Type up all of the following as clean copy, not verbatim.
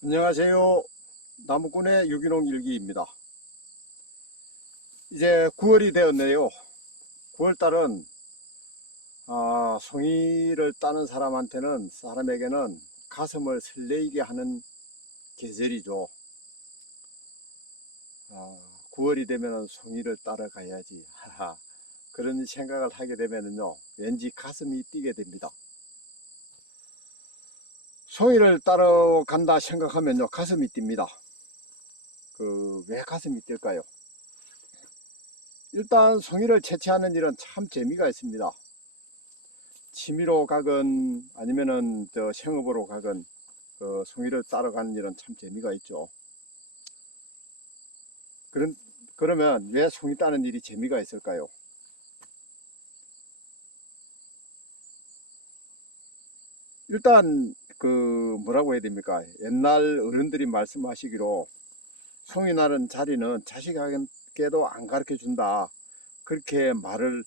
안녕하세요. 나무꾼의 유기농 일기입니다. 이제 9월이 되었네요. 9월달은 송이를 따는 사람에게는 가슴을 설레이게 하는 계절이죠. 9월이 되면 송이를 따러 가야지. 그런 생각을 하게 되면요, 왠지 가슴이 뛰게 됩니다. 송이를 따러 간다 생각하면요, 가슴이 뜁니다. 왜 가슴이 뛸까요? 일단 송이를 채취하는 일은 참 재미가 있습니다. 취미로 가건 아니면은 생업으로 가건 송이를 따러 가는 일은 참 재미가 있죠. 그러면 왜 송이 따는 일이 재미가 있을까요? 일단 뭐라고 해야 됩니까? 옛날 어른들이 말씀하시기로 송이 나는 자리는 자식에게도 안 가르쳐 준다, 그렇게 말을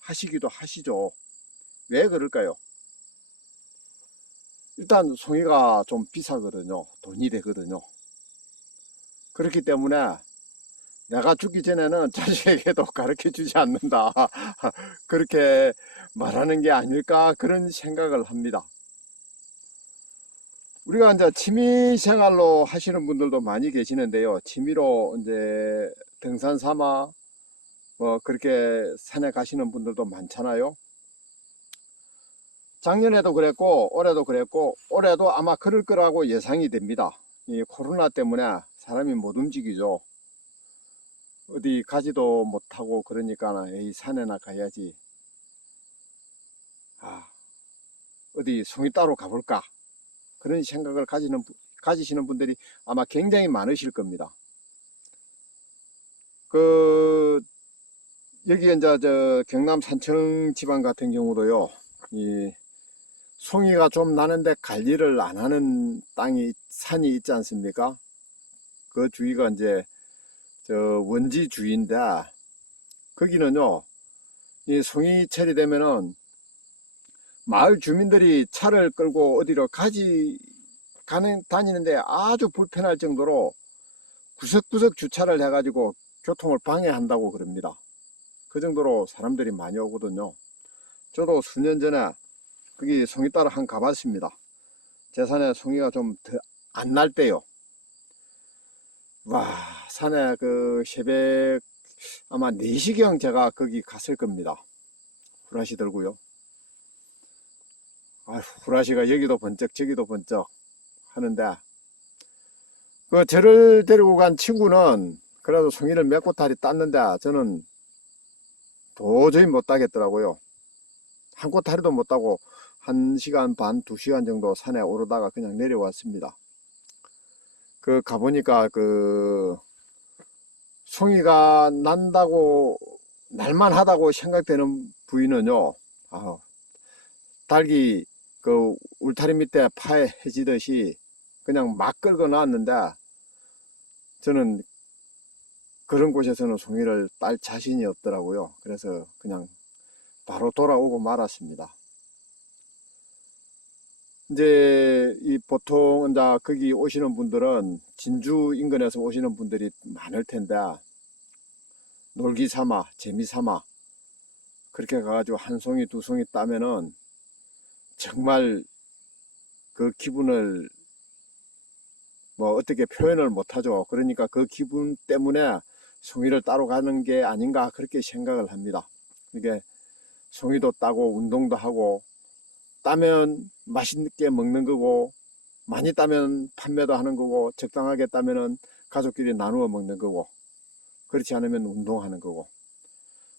하시기도 하시죠. 왜 그럴까요? 일단 송이가 좀 비싸거든요. 돈이 되거든요. 그렇기 때문에 내가 죽기 전에는 자식에게도 가르쳐 주지 않는다, 그렇게 말하는 게 아닐까, 그런 생각을 합니다. 우리가 이제 취미 생활로 하시는 분들도 많이 계시는데요. 취미로 이제 등산 삼아 그렇게 산에 가시는 분들도 많잖아요. 작년에도 그랬고 올해도 그랬고, 올해도 아마 그럴 거라고 예상이 됩니다. 이 코로나 때문에 사람이 못 움직이죠. 어디 가지도 못하고 그러니까 이 산에나 가야지, 어디 송이 따러 가볼까, 그런 생각을 가지시는 분들이 아마 굉장히 많으실 겁니다. 그 여기 이제 경남 산청 지방 같은 경우도요, 이 송이가 좀 나는데 관리를 안 하는 산이 있지 않습니까? 그 주위가 이제 원지 주위인데, 거기는요, 이 송이철이 되면은 마을 주민들이 차를 끌고 어디로 다니는데 아주 불편할 정도로 구석구석 주차를 해가지고 교통을 방해한다고 그럽니다. 그 정도로 사람들이 많이 오거든요. 저도 수년 전에 거기 송이 따러 가봤습니다. 제 산에 송이가 좀 더 안 날 때요. 와, 산에 새벽 아마 4시경 제가 거기 갔을 겁니다. 후라시 들고요. 후라시가 여기도 번쩍 저기도 번쩍 하는데, 저를 데리고 간 친구는 그래도 송이를 몇 꼬타리 땄는데 저는 도저히 못 따겠더라고요. 한 꼬타리도 못 따고 1시간 반, 2시간 정도 산에 오르다가 그냥 내려왔습니다. 가보니까 송이가 날만하다고 생각되는 부위는요, 닭이 울타리 밑에 파헤지듯이 그냥 막 끌고 나왔는데, 저는 그런 곳에서는 송이를 딸 자신이 없더라고요. 그래서 그냥 바로 돌아오고 말았습니다. 이제 보통 이제 거기 오시는 분들은 진주 인근에서 오시는 분들이 많을 텐데, 놀기 삼아 재미 삼아 그렇게 가가지고 한 송이 두 송이 따면은 정말 그 기분을 어떻게 표현을 못하죠. 그러니까 그 기분 때문에 송이를 따러 가는 게 아닌가, 그렇게 생각을 합니다. 이게 송이도 따고 운동도 하고, 따면 맛있게 먹는 거고, 많이 따면 판매도 하는 거고, 적당하게 따면은 가족끼리 나누어 먹는 거고, 그렇지 않으면 운동하는 거고.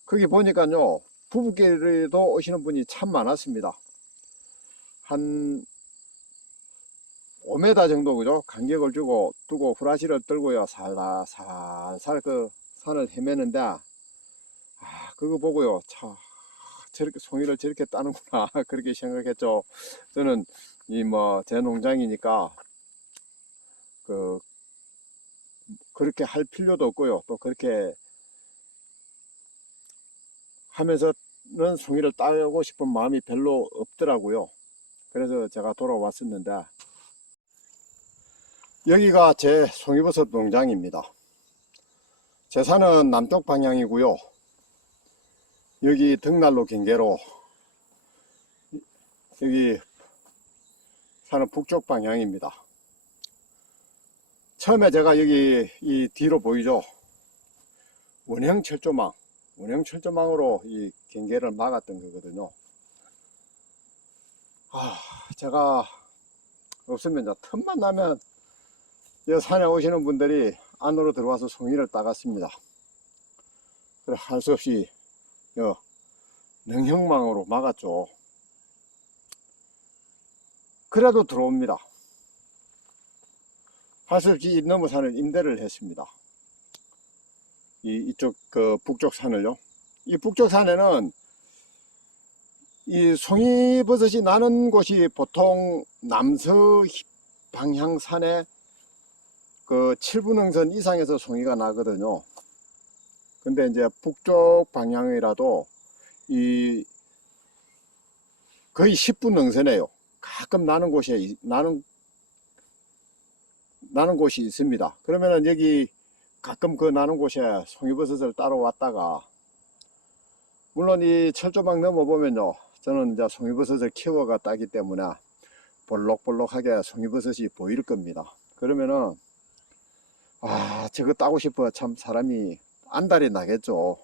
거기 보니까요, 부부끼리도 오시는 분이 참 많았습니다. 한 5m 정도, 그죠? 간격을 두고 후라시를 들고요, 살살 산을 헤매는데, 그거 보고요, 저렇게 송이를 저렇게 따는구나, 그렇게 생각했죠. 저는 제 농장이니까 그렇게 할 필요도 없고요, 또 그렇게 하면서는 송이를 따고 싶은 마음이 별로 없더라고요. 그래서 제가 돌아왔었는데, 여기가 제 송이버섯 농장입니다. 제 산은 남쪽 방향이고요. 여기 등난로 경계로 여기 산은 북쪽 방향입니다. 처음에 제가 여기 이 뒤로 보이죠? 원형 철조망으로 이 경계를 막았던 거거든요. 제가 없으면 이제 틈만 나면 이 산에 오시는 분들이 안으로 들어와서 송이를 따갔습니다. 그래 할 수 없이 능형망으로 막았죠. 그래도 들어옵니다. 할 수 없이 넘어 산을 임대를 했습니다. 이쪽 그 북쪽 산을요. 이 북쪽 산에는 이 송이버섯이 나는 곳이 보통 남서 방향산에 그 7분흥선 이상에서 송이가 나거든요. 근데 이제 북쪽 방향이라도 이 거의 10분흥선에요. 가끔 나는 곳이 나는 곳이 있습니다. 그러면은 여기 가끔 그 나는 곳에 송이버섯을 따러 왔다가, 물론 이 철조망 넘어보면요, 저는 이제 송이버섯을 키워가 따기 때문에 볼록볼록하게 송이버섯이 보일 겁니다. 그러면은 저거 따고 싶어 참 사람이 안달이 나겠죠.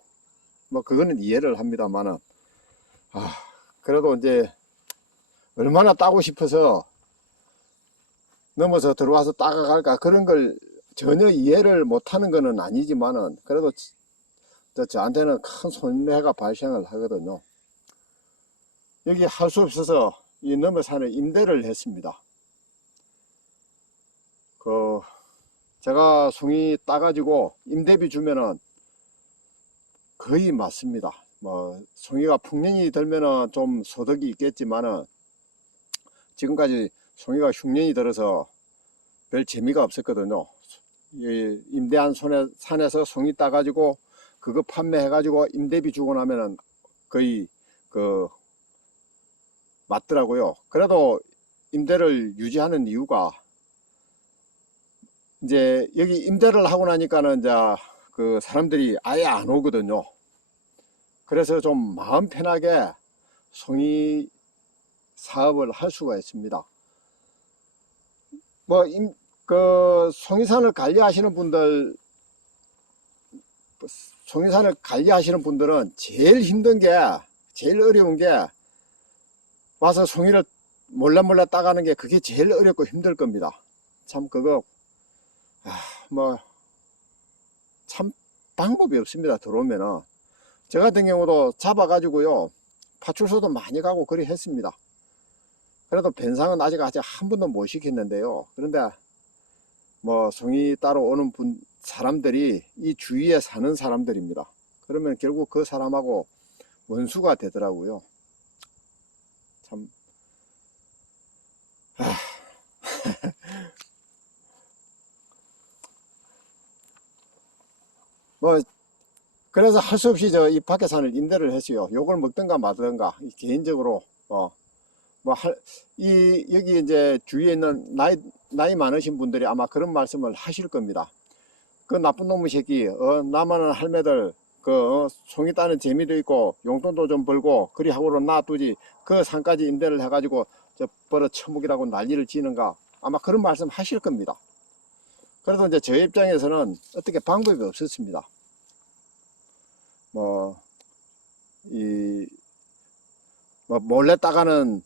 뭐 그거는 이해를 합니다만은 그래도 이제 얼마나 따고 싶어서 넘어서 들어와서 따가갈까 그런 걸 전혀 이해를 못하는 거는 아니지만은 그래도 저한테는 큰 손해가 발생을 하거든요. 여기 할 수 없어서 이 넘어산에 임대를 했습니다. 제가 송이 따가지고 임대비 주면은 거의 맞습니다. 뭐 송이가 풍년이 들면은 좀 소득이 있겠지만은 지금까지 송이가 흉년이 들어서 별 재미가 없었거든요. 임대한 산에서 송이 따가지고 그거 판매해가지고 임대비 주고 나면은 거의 맞더라고요. 그래도 임대를 유지하는 이유가 이제 여기 임대를 하고 나니까는 이제 그 사람들이 아예 안 오거든요. 그래서 좀 마음 편하게 송이 사업을 할 수가 있습니다. 뭐 송이산을 관리하시는 분들은 제일 힘든 게, 제일 어려운 게 와서 송이를 몰래 따가는 게 그게 제일 어렵고 힘들 겁니다. 참 그거 뭐 참 방법이 없습니다. 들어오면은 저 같은 경우도 잡아가지고요 파출소도 많이 가고 그리 했습니다. 그래도 변상은 아직 한 번도 못 시켰는데요. 그런데 뭐 송이 따러 오는 사람들이 이 주위에 사는 사람들입니다. 그러면 결국 그 사람하고 원수가 되더라고요. 참 뭐 그래서 할 수 없이 이 밖에산을 임대를 했어요. 요걸 먹든가 말든가 개인적으로 여기 이제 주위에 있는 나이 많으신 분들이 아마 그런 말씀을 하실 겁니다. 그 나쁜 놈의 새끼, 나만은 할매들 송이 따는 재미도 있고 용돈도 좀 벌고 그리 하고로 놔두지 그 산까지 임대를 해가지고 벌어 처묵이라고 난리를 지는가, 아마 그런 말씀 하실 겁니다. 그래도 이제 저 입장에서는 어떻게 방법이 없었습니다. 몰래 따가는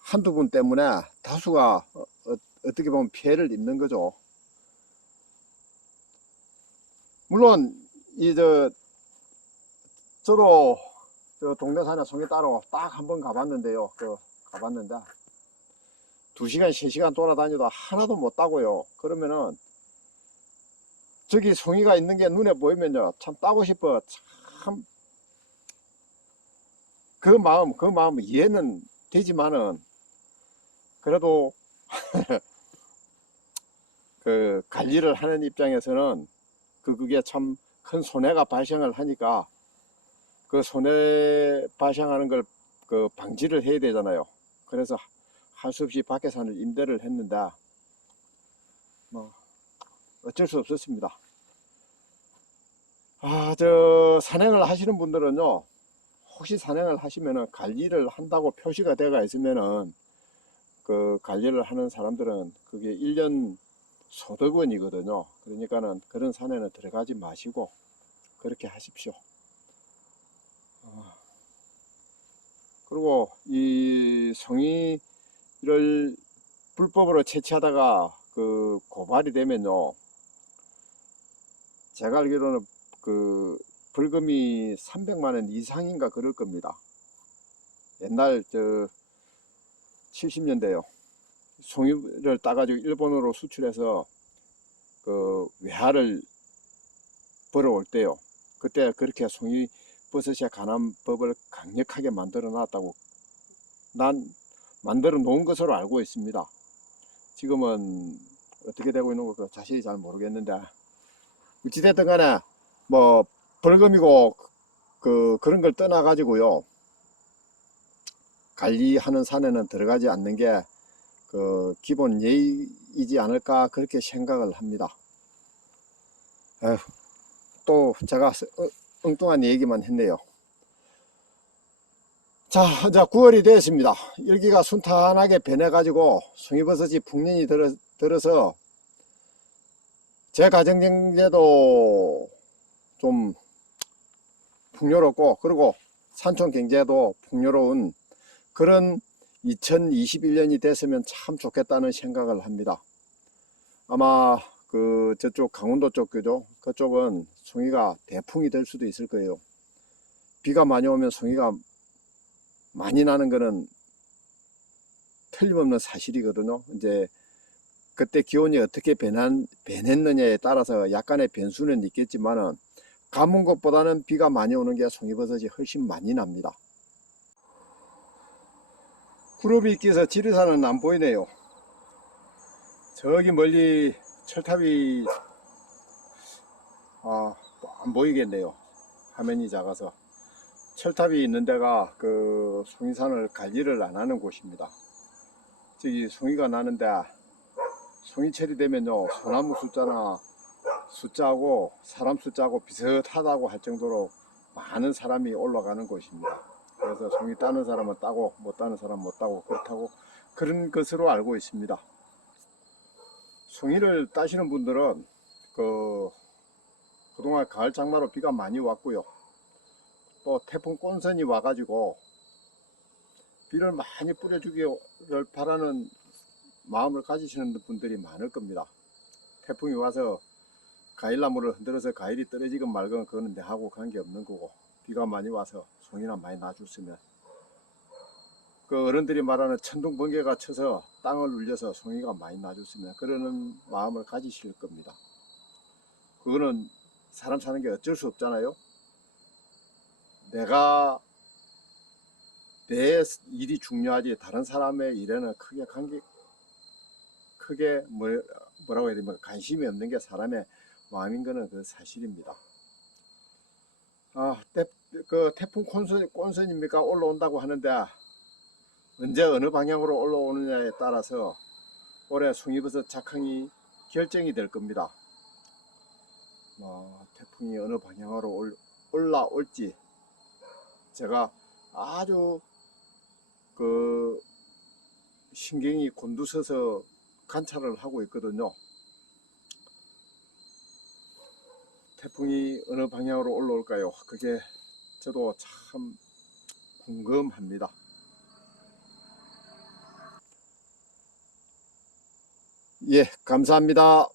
한두 분 때문에 다수가 어떻게 보면 피해를 입는 거죠. 물론 저도 동네산에 송이 따러 딱 한 번 가봤는데요. 가봤는데 2시간 3시간 돌아다니다 하나도 못 따고요. 그러면은 저기 송이가 있는 게 눈에 보이면요 참 따고 싶어. 참 그 마음 이해는 되지만은 그래도 그 관리를 하는 입장에서는 그게 참 큰 손해가 발생을 하니까 그 손해 발생하는 걸 방지를 해야 되잖아요. 그래서 할 수 없이 밖에산을 임대를 했는데 뭐 어쩔 수 없었습니다. 저 산행을 하시는 분들은요, 혹시 산행을 하시면은 관리를 한다고 표시가 되어 있으면은 그 관리를 하는 사람들은 그게 1년 소득원이거든요. 그러니까는 그런 산에는 들어가지 마시고 그렇게 하십시오. 그리고 이 송이를 불법으로 채취하다가 그 고발이 되면요, 제가 알기로는 그 벌금이 300만 원 이상인가 그럴 겁니다. 옛날 70년대요. 송이를 따가지고 일본으로 수출해서 그 외화를 벌어올 때요. 그때 그렇게 송이버섯에 관한 법을 강력하게 만들어 놨다고 만들어 놓은 것으로 알고 있습니다. 지금은 어떻게 되고 있는 거 자세히 잘 모르겠는데, 어찌됐든 간에 뭐 벌금이고 그런 걸 떠나 가지고요, 관리하는 산에는 들어가지 않는 게 그 기본 예의이지 않을까 그렇게 생각을 합니다. 에휴, 또 제가 엉뚱한 얘기만 했네요. 자, 이제 9월이 되었습니다. 일기가 순탄하게 변해가지고 송이버섯이 풍년이 들어서 제 가정경제도 좀 풍요롭고, 그리고 산촌 경제도 풍요로운 그런 2021년이 됐으면 참 좋겠다는 생각을 합니다. 아마 그 저쪽 강원도 쪽 그죠? 그쪽은 송이가 대풍이 될 수도 있을 거예요. 비가 많이 오면 송이가 많이 나는 거는 틀림없는 사실이거든요. 이제 그때 기온이 어떻게 변했느냐에 따라서 약간의 변수는 있겠지만은, 가뭄 것보다는 비가 많이 오는 게 송이버섯이 훨씬 많이 납니다. 구름이 끼서 지리산은 안 보이네요. 저기 멀리 철탑이 안 보이겠네요. 화면이 작아서. 철탑이 있는 데가 그 송이산을 관리를 안 하는 곳입니다. 저기 송이가 나는데, 송이철이 되면요, 소나무 숫자하고 사람 숫자하고 비슷하다고 할 정도로 많은 사람이 올라가는 곳입니다. 그래서 송이 따는 사람은 따고 못 따는 사람은 못 따고 그렇다고 그런 것으로 알고 있습니다. 송이를 따시는 분들은 그동안 가을 장마로 비가 많이 왔고요, 또 태풍 꼰선이 와가지고 비를 많이 뿌려주기를 바라는 마음을 가지시는 분들이 많을 겁니다. 태풍이 와서 과일나무를 흔들어서 과일이 떨어지건 말건 그거는 내하고 관계없는 거고, 비가 많이 와서 송이나 많이 놔줬으면, 그 어른들이 말하는 천둥 번개가 쳐서 땅을 울려서 송이가 많이 놔줬으면 그러는 마음을 가지실 겁니다. 그거는 사람 사는 게 어쩔 수 없잖아요. 내 일이 중요하지 다른 사람의 일에는 크게 뭐라고 해야 되나, 관심이 없는 게 사람의 마음인 거는 그 사실입니다. 그 태풍 꼰선입니까 올라온다고 하는데, 언제 어느 방향으로 올라오느냐에 따라서 올해 송이버섯 작황이 결정이 될 겁니다. 태풍이 어느 방향으로 올라올지 제가 아주 그 신경이 곤두서서 관찰을 하고 있거든요. 태풍이 어느 방향으로 올라올까요? 그게 저도 참 궁금합니다. 예, 감사합니다.